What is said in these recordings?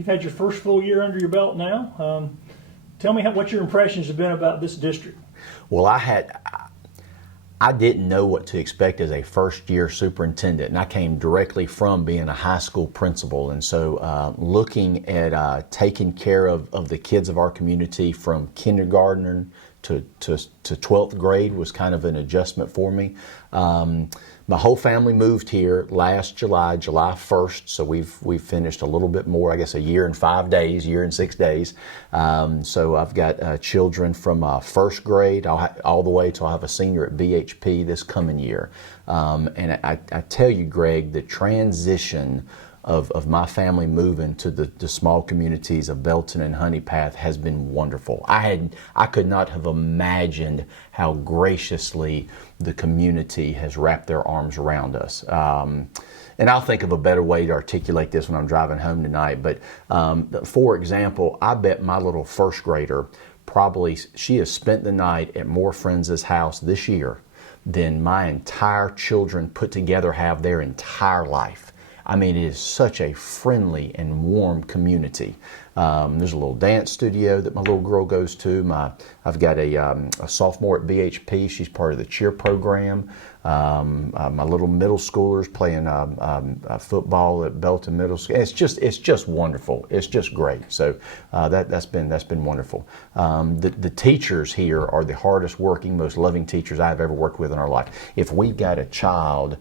you've had your first full year under your belt now. Tell me what your impressions have been about this district. Well, I didn't know what to expect as a first-year superintendent, and I came directly from being a high school principal. And so looking at taking care of the kids of our community from kindergarten to 12th grade was kind of an adjustment for me. My whole family moved here last July 1st, so we've finished a little bit more, I guess a year and 5 days, year and 6 days. So I've got children from first grade all the way till I have a senior at BHP this coming year. And I tell you, Greg, the transition of my family moving to the small communities of Belton and Honey Path has been wonderful. I could not have imagined how graciously the community has wrapped their arms around us. And I'll think of a better way to articulate this when I'm driving home tonight. But for example, I bet my little first grader she has spent the night at more friends' house this year than my entire children put together have their entire life. I mean, it is such a friendly and warm community. There's a little dance studio that my little girl goes to. I've got a sophomore at BHP. She's part of the cheer program. My little middle schoolers playing football at Belton Middle School. It's just wonderful. It's just great. So that's been wonderful. The teachers here are the hardest working, most loving teachers I've ever worked with in our life. If we've got a child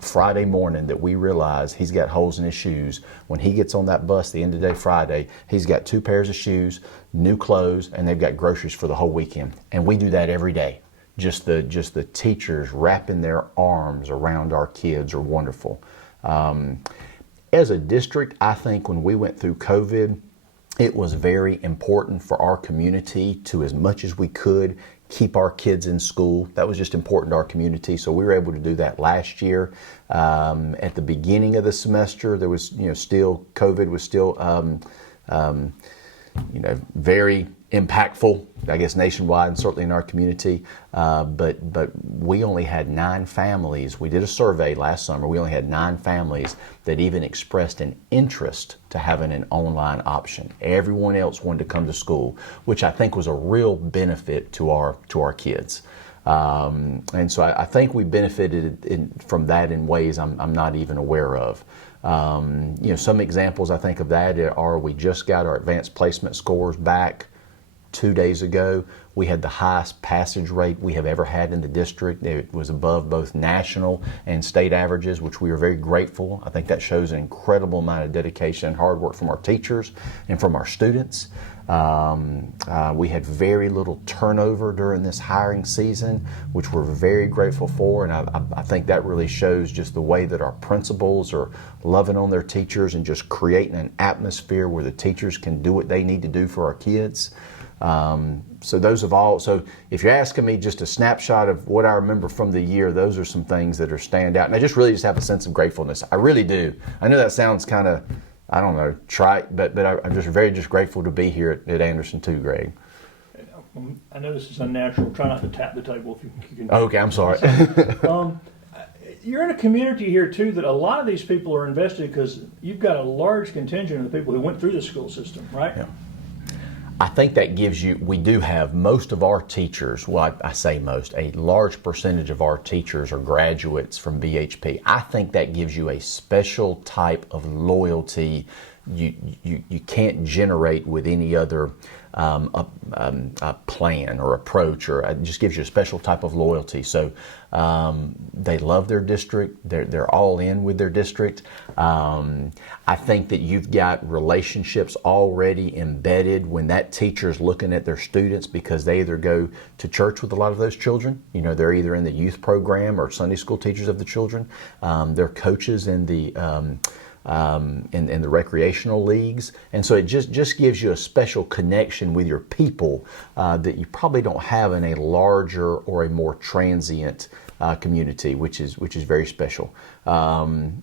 Friday morning that we realize he's got holes in his shoes, when he gets on that bus the end of the day Friday, he's got 2 pairs of shoes, new clothes, and they've got groceries for the whole weekend. And we do that every day. Just the teachers wrapping their arms around our kids are wonderful. As a district, I think when we went through COVID, it was very important for our community to, as much as we could, keep our kids in school. That was just important to our community, so we were able to do that last year. At the beginning of the semester, there was, COVID was still, very impactful, I guess, nationwide and certainly in our community. But we only had 9 families. We did a survey last summer. We only had 9 families that even expressed an interest to having an online option. Everyone else wanted to come to school, which I think was a real benefit to our kids. And so I think we benefited from that in ways I'm not even aware of. Some examples I think of that are we just got our advanced placement scores back 2 days ago. We had the highest passage rate we have ever had in the district. It was above both national and state averages, which we are very grateful. I think that shows an incredible amount of dedication and hard work from our teachers and from our students. We had very little turnover during this hiring season, which we're very grateful for, and I think that really shows just the way that our principals are loving on their teachers and just creating an atmosphere where the teachers can do what they need to do for our kids. So if you're asking me just a snapshot of what I remember from the year, those are some things that are stand out. And I just really just have a sense of gratefulness. I really do. I know that sounds kind of, I don't know, trite, but I'm just very grateful to be here at Anderson too, Greg. I know this is unnatural. Try not to tap the table if you can. Okay, I'm sorry. You're in a community here too that a lot of these people are invested because you've got a large contingent of the people who went through the school system, right? Yeah. I think that gives you, we do have most of our teachers, well, I say most, a large percentage of our teachers are graduates from BHP. I think that gives you a special type of loyalty you can't generate with any other a plan or approach, or it just gives you a special type of loyalty. So they love their district. They're all in with their district. I think that you've got relationships already embedded when that teacher's looking at their students, because they either go to church with a lot of those children. They're either in the youth program or Sunday school teachers of the children. They're coaches in the in the recreational leagues, and so it just gives you a special connection with your people that you probably don't have in a larger or a more transient community, which is very special. And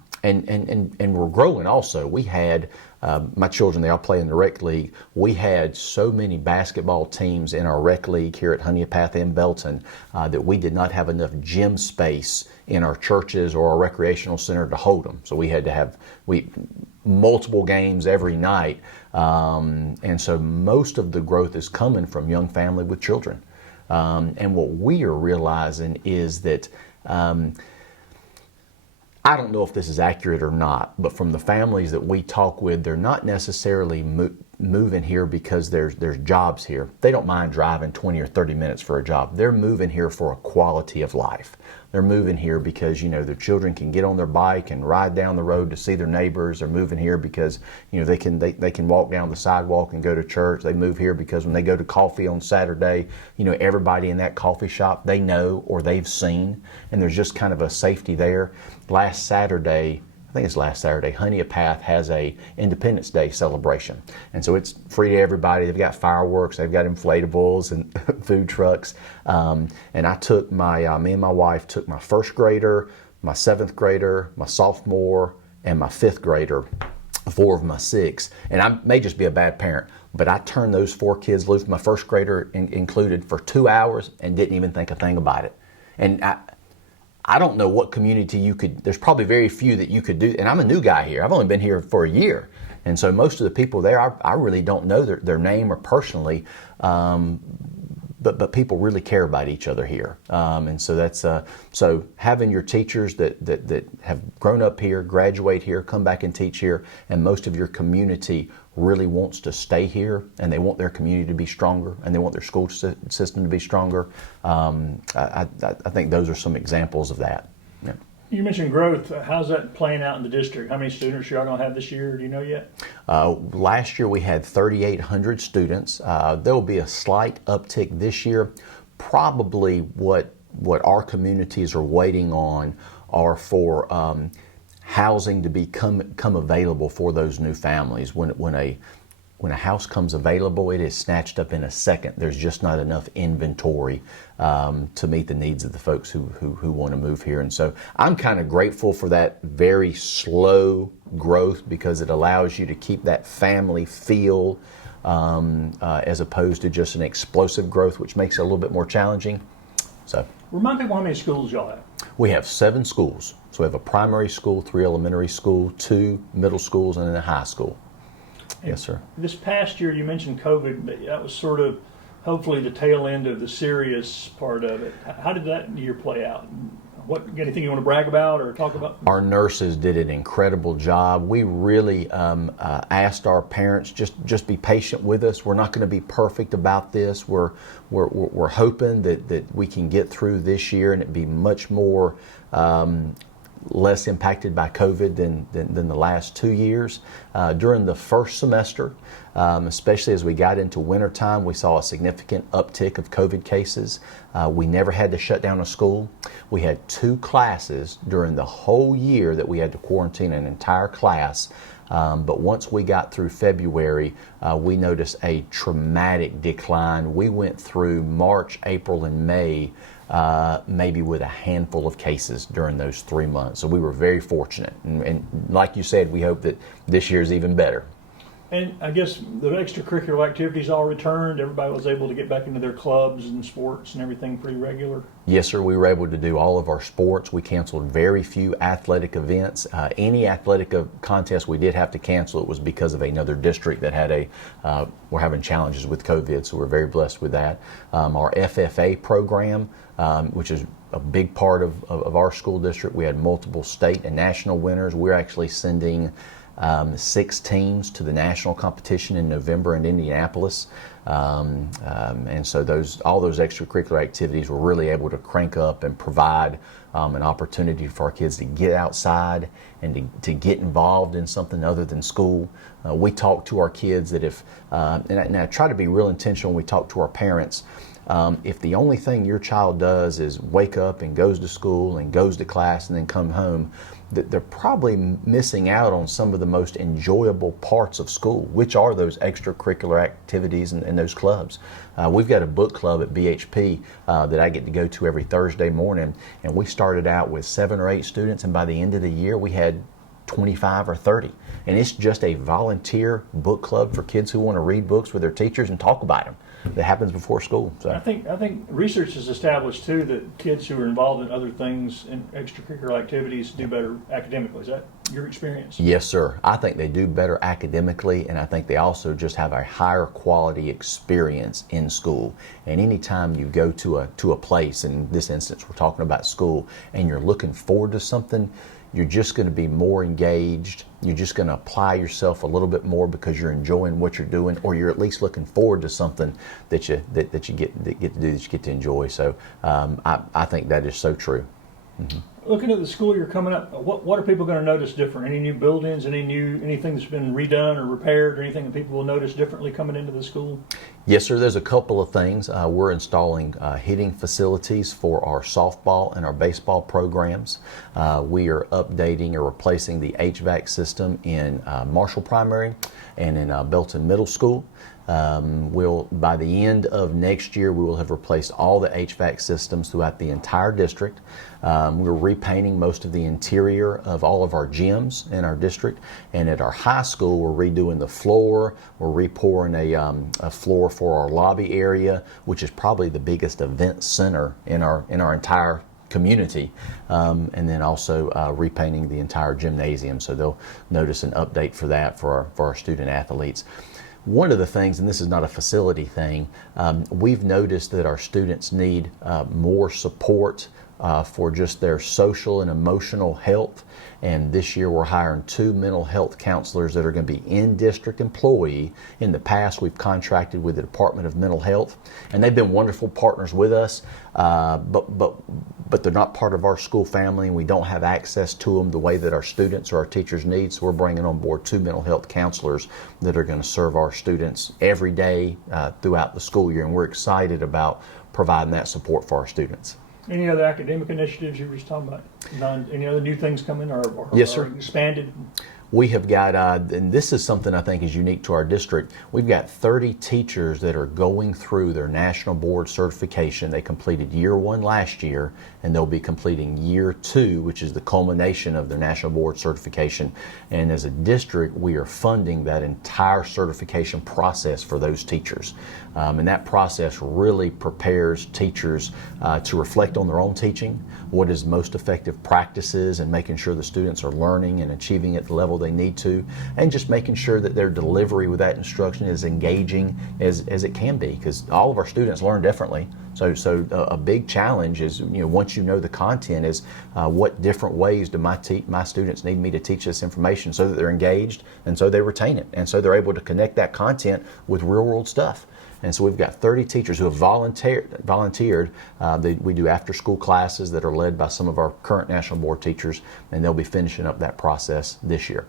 we're growing also. We had my children, they all play in the rec league. We had so many basketball teams in our rec league here at Honey Path and Belton that we did not have enough gym space in our churches or our recreational center to hold them. So we had to have, multiple games every night. And so most of the growth is coming from young family with children. And what we are realizing is that I don't know if this is accurate or not, but from the families that we talk with, they're not necessarily moving here because there's jobs here. They don't mind driving 20 or 30 minutes for a job. They're moving here for a quality of life. They're moving here because, their children can get on their bike and ride down the road to see their neighbors. They're moving here because, they can walk down the sidewalk and go to church. They move here because when they go to coffee on Saturday, everybody in that coffee shop they know or they've seen, and there's just kind of a safety there. Last Saturday, Honea Path has a Independence Day celebration. And so it's free to everybody. They've got fireworks, they've got inflatables and food trucks. And I took me and my wife took my first grader, my seventh grader, my sophomore, and my fifth grader, 4 of my 6. And I may just be a bad parent, but I turned those 4 kids loose, my first grader included, for 2 hours and didn't even think a thing about it. And I don't know what community there's probably very few that you could do, and I'm a new guy here. I've only been here for a year. And so most of the people there, I really don't know their name or personally, but people really care about each other here. And so that's, so having your teachers that have grown up here, graduate here, come back and teach here, and most of your community really wants to stay here, and they want their community to be stronger, and they want their school system to be stronger. I think those are some examples of that. Yeah. You mentioned growth. How's that playing out in the district? How many students are y'all going to have this year? Do you know yet? Last year we had 3,800 students. There will be a slight uptick this year. Probably what our communities are waiting on are for housing to become available for those new families. When a house comes available, it is snatched up in a second. There's just not enough inventory to meet the needs of the folks who want to move here. And so I'm kind of grateful for that very slow growth, because it allows you to keep that family feel as opposed to just an explosive growth, which makes it a little bit more challenging. So remind people how many schools y'all have. We have 7 schools. So we have a primary school, 3 elementary school, 2 middle schools, and then a high school. Yes, sir. This past year, you mentioned COVID, but that was sort of hopefully the tail end of the serious part of it. How did that year play out? Anything you want to brag about or talk about? Our nurses did an incredible job. We really asked our parents, just be patient with us. We're not going to be perfect about this. We're hoping that we can get through this year and it be much more less impacted by COVID than the last 2 years. During the first semester, especially as we got into wintertime, we saw a significant uptick of COVID cases. We never had to shut down a school. We had 2 classes during the whole year that we had to quarantine an entire class. But once we got through February, we noticed a traumatic decline. We went through March, April, and May maybe with a handful of cases during those 3 months. So we were very fortunate. And like you said, we hope that this year is even better. And I guess the extracurricular activities all returned. Everybody was able to get back into their clubs and sports and everything pretty regular. Yes, sir. We were able to do all of our sports. We canceled very few athletic events. Any athletic contest we did have to cancel, it was because of another district that had we're having challenges with COVID, so we're very blessed with that. Our FFA program, which is a big part of our school district, we had multiple state and national winners. We're actually sending 6 teams to the national competition in November in Indianapolis. And so all those extracurricular activities were really able to crank up and provide an opportunity for our kids to get outside and to get involved in something other than school. We talk to our kids that and I try to be real intentional when we talk to our parents. If the only thing your child does is wake up and goes to school and goes to class and then come home, that they're probably missing out on some of the most enjoyable parts of school, which are those extracurricular activities and those clubs. We've got a book club at BHP that I get to go to every Thursday morning, and we started out with 7 or 8 students, and by the end of the year we had 25 or 30. And it's just a volunteer book club for kids who want to read books with their teachers and talk about them. that happens before school. So I think research has established too that kids who are involved in other things in extracurricular activities do better academically. Is that your experience? yes, sir. I think they do better academically, and I think they also just have a higher quality experience in school. And anytime you go to a place, in this instance we're talking about school, and you're looking forward to something, you're just going to be more engaged. You're just going to apply yourself a little bit more because you're enjoying what you're doing, or you're at least looking forward to something that you get to do, that you get to enjoy. So I think that is so true. Mm-hmm. Looking at the school year coming up, what are people going to notice different? Any new buildings? Anything that's been redone or repaired, or anything that people will notice differently coming into the school? Yes, sir. There's a couple of things. We're installing hitting facilities for our softball and our baseball programs. We are updating or replacing the HVAC system in Marshall Primary and in Belton Middle School. By the end of next year, we will have replaced all the HVAC systems throughout the entire district. We're repainting most of the interior of all of our gyms in our district, and at our high school, we're redoing the floor. We're repouring a floor for our lobby area, which is probably the biggest event center in our entire community, and then also repainting the entire gymnasium. So they'll notice an update for that for our student athletes. One of the things, and this is not a facility thing, we've noticed that our students need more support for just their social and emotional health. And this year we're hiring 2 mental health counselors that are going to be in-district employee. In the past, we've contracted with the Department of Mental Health, and they've been wonderful partners with us, but they're not part of our school family, and we don't have access to them the way that our students or our teachers need. So we're bringing on board 2 mental health counselors that are going to serve our students every day throughout the school year, and we're excited about providing that support for our students. Any other academic initiatives you were just talking about? Any other new things coming or Yes, sir. Expanded? We have got, and this is something I think is unique to our district, we've got 30 teachers that are going through their national board certification. They completed year 1 last year, and they'll be completing year 2, which is the culmination of their national board certification. And as a district, we are funding that entire certification process for those teachers. And that process really prepares teachers to reflect on their own teaching, what is most effective practices, and making sure the students are learning and achieving at the level they need to, and just making sure that their delivery with that instruction is engaging as it can be, because all of our students learn differently. So a big challenge is, once you know the content, is what different ways do my students need me to teach this information so that they're engaged and so they retain it, and so they're able to connect that content with real world stuff. And so we've got 30 teachers who have volunteered. We do after school classes that are led by some of our current national board teachers, and they'll be finishing up that process this year.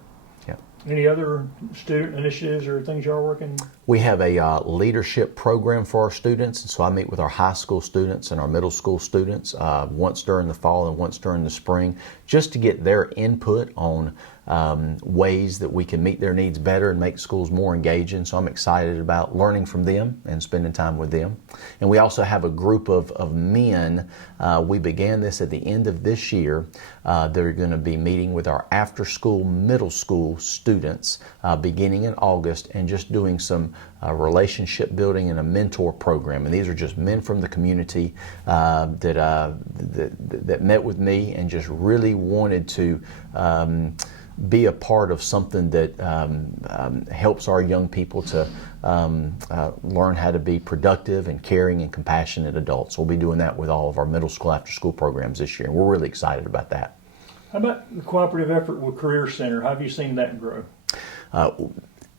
Yeah. Any other student initiatives or things y'all are working? We have a leadership program for our students, and so I meet with our high school students and our middle school students once during the fall and once during the spring, just to get their input on ways that we can meet their needs better and make schools more engaging. So I'm excited about learning from them and spending time with them. And we also have a group of men. We began this at the end of this year. They're going to be meeting with our after-school middle school students beginning in August, and just doing some relationship building and a mentor program. And these are just men from the community that met with me and just really wanted to be a part of something that helps our young people to learn how to be productive and caring and compassionate adults. We'll be doing that with all of our middle school after school programs this year, and we're really excited about that. How about the cooperative effort with Career Center? How have you seen that grow?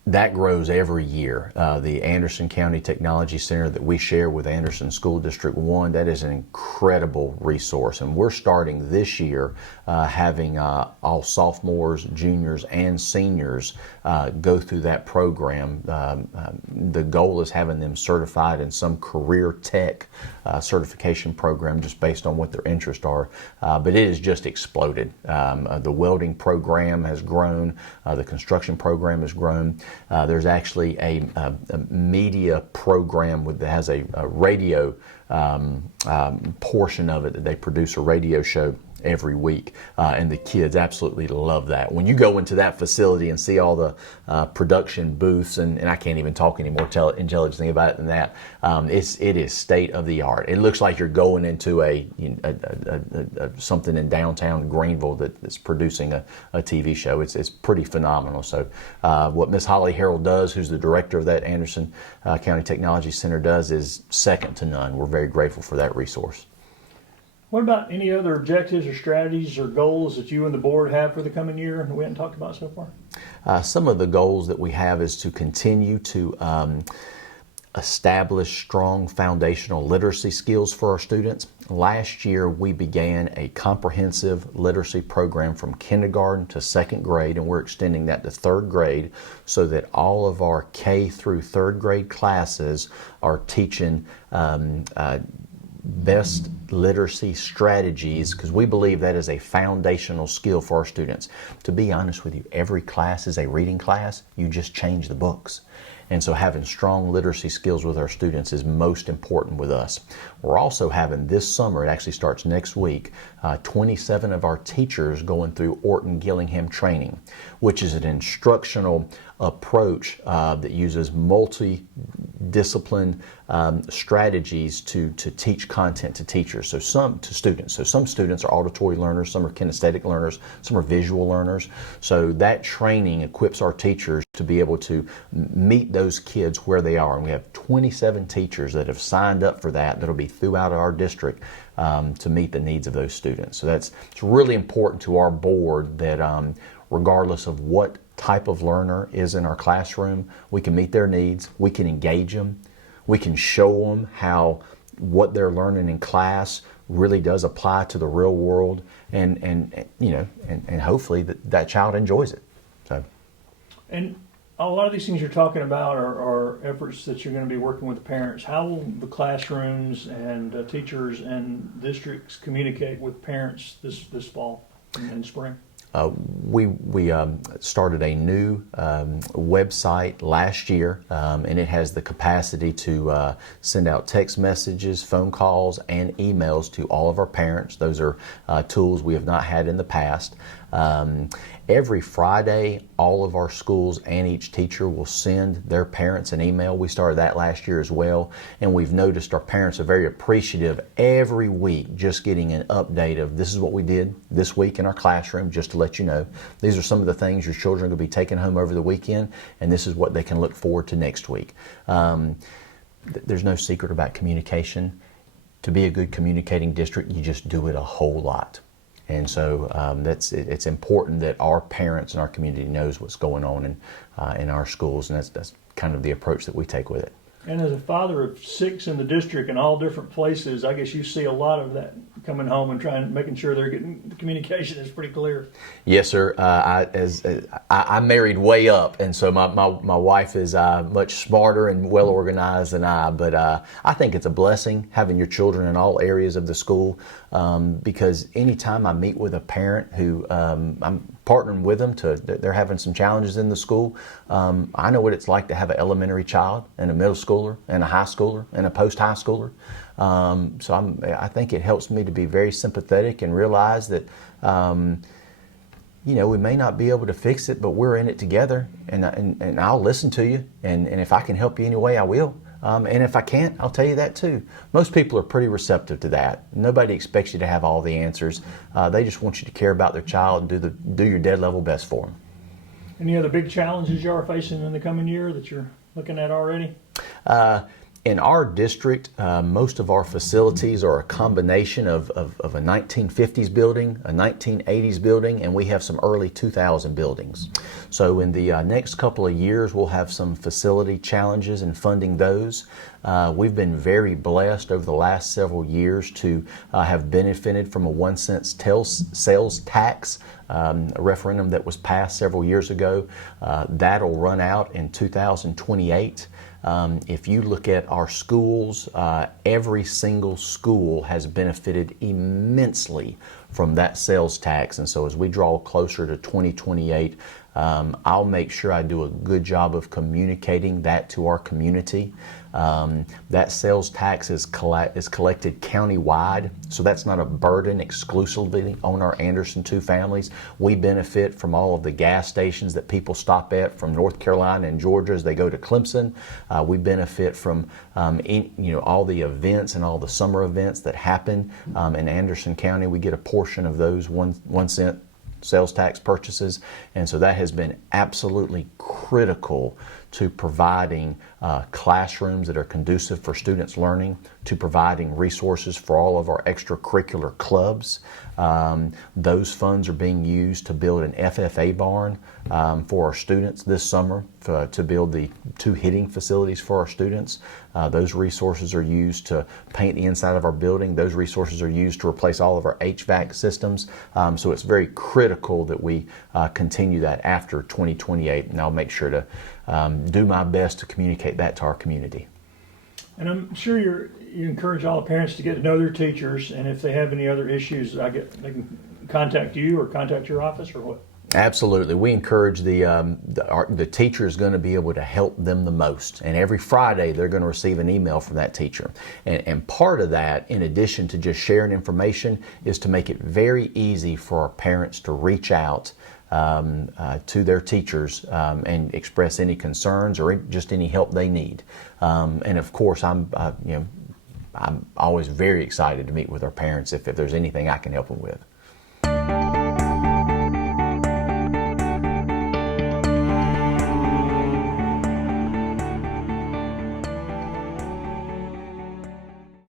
That grows every year. The Anderson County Technology Center that we share with Anderson School District 1, that is an incredible resource. And we're starting this year having all sophomores, juniors, and seniors go through that program. The goal is having them certified in some career tech certification program just based on what their interests are. But it has just exploded. The welding program has grown. The construction program has grown. There's actually a media program that has a radio portion of it, that they produce a radio show every week, and the kids absolutely love that. When you go into that facility and see all the production booths, and I can't even talk any more intelligently about it than that, it is state of the art. It looks like you're going into something in downtown Greenville that's producing a TV show. It's pretty phenomenal. So what Miss Holly Harrell does, who's the director of that Anderson County Technology Center, does is second to none. We're very grateful for that resource. What about any other objectives or strategies or goals that you and the board have for the coming year and we haven't talked about so far? Some of the goals that we have is to continue to establish strong foundational literacy skills for our students. Last year, we began a comprehensive literacy program from kindergarten to second grade, and we're extending that to third grade so that all of our K through third grade classes are teaching best literacy strategies, because we believe that is a foundational skill for our students. To be honest with you, every class is a reading class. You just change the books. And so having strong literacy skills with our students is most important with us. We're also having this summer, it actually starts next week, 27 of our teachers going through Orton Gillingham training, which is an instructional approach that uses multi-discipline strategies to teach content to teachers, to students. So some students are auditory learners, some are kinesthetic learners, some are visual learners. So that training equips our teachers to be able to meet those kids where they are. And we have 27 teachers that have signed up for that that'll be throughout our district to meet the needs of those students. So it's really important to our board that regardless of what type of learner is in our classroom, we can meet their needs, we can engage them, we can show them how what they're learning in class really does apply to the real world, and hopefully that child enjoys it. So. And a lot of these things you're talking about are efforts that you're going to be working with the parents. How will the classrooms and teachers and districts communicate with parents this fall and spring? We started a new website last year, and it has the capacity to send out text messages, phone calls, and emails to all of our parents. Those are tools we have not had in the past. Every Friday, all of our schools and each teacher will send their parents an email. We started that last year as well, and we've noticed our parents are very appreciative every week, just getting an update of this is what we did this week in our classroom, just to let you know. These are some of the things your children are going to be taking home over the weekend, and this is what they can look forward to next week. There's no secret about communication. To be a good communicating district, you just do it a whole lot. And so it's important that our parents and our community knows what's going on in our schools, and that's kind of the approach that we take with it. And as a father of 6 in the district in all different places, I guess you see a lot of that coming home and making sure they're getting the communication is pretty clear. Yes, sir. I married way up, and so my wife is much smarter and well organized than I. But I think it's a blessing having your children in all areas of the school, because anytime I meet with a parent who I'm partnering with them they're having some challenges in the school. I know what it's like to have an elementary child and a middle schooler and a high schooler and a post-high schooler. So I think it helps me to be very sympathetic and realize that, we may not be able to fix it, but we're in it together, and I'll listen to you, and if I can help you any way, I will. And if I can't, I'll tell you that too. Most people are pretty receptive to that. Nobody expects you to have all the answers. They just want you to care about their child and do your dead level best for them. Any other big challenges you are facing in the coming year that you're looking at already? In our district, most of our facilities are a combination of a 1950s building, a 1980s building, and we have some early 2000 buildings. So in the next couple of years, we'll have some facility challenges in funding those. We've been very blessed over the last several years to have benefited from a 1-cent sales tax, a referendum that was passed several years ago. That'll run out in 2028. If you look at our schools, every single school has benefited immensely from that sales tax. And so as we draw closer to 2028, I'll make sure I do a good job of communicating that to our community. That sales tax is collected countywide, so that's not a burden exclusively on our Anderson 2 families. We benefit from all of the gas stations that people stop at from North Carolina and Georgia as they go to Clemson. We benefit from all the events and all the summer events that happen in Anderson County. We get a portion of those 1 cent sales tax purchases, and so that has been absolutely critical to providing classrooms that are conducive for students learning, to providing resources for all of our extracurricular clubs. Those funds are being used to build an FFA barn for our students this summer, to build the 2 hitting facilities for our students. Those resources are used to paint the inside of our building. Those resources are used to replace all of our HVAC systems. So it's very critical that we continue that after 2028, and I'll make sure to do my best to communicate that to our community. And I'm sure you encourage all the parents to get to know their teachers, and if they have any other issues, they can contact you or contact your office, or what? Absolutely. We encourage the teacher is going to be able to help them the most. And every Friday, they're going to receive an email from that teacher. And part of that, in addition to just sharing information, is to make it very easy for our parents to reach out to their teachers and express any concerns or just any help they need. And of course, I'm always very excited to meet with our parents if there's anything I can help them with.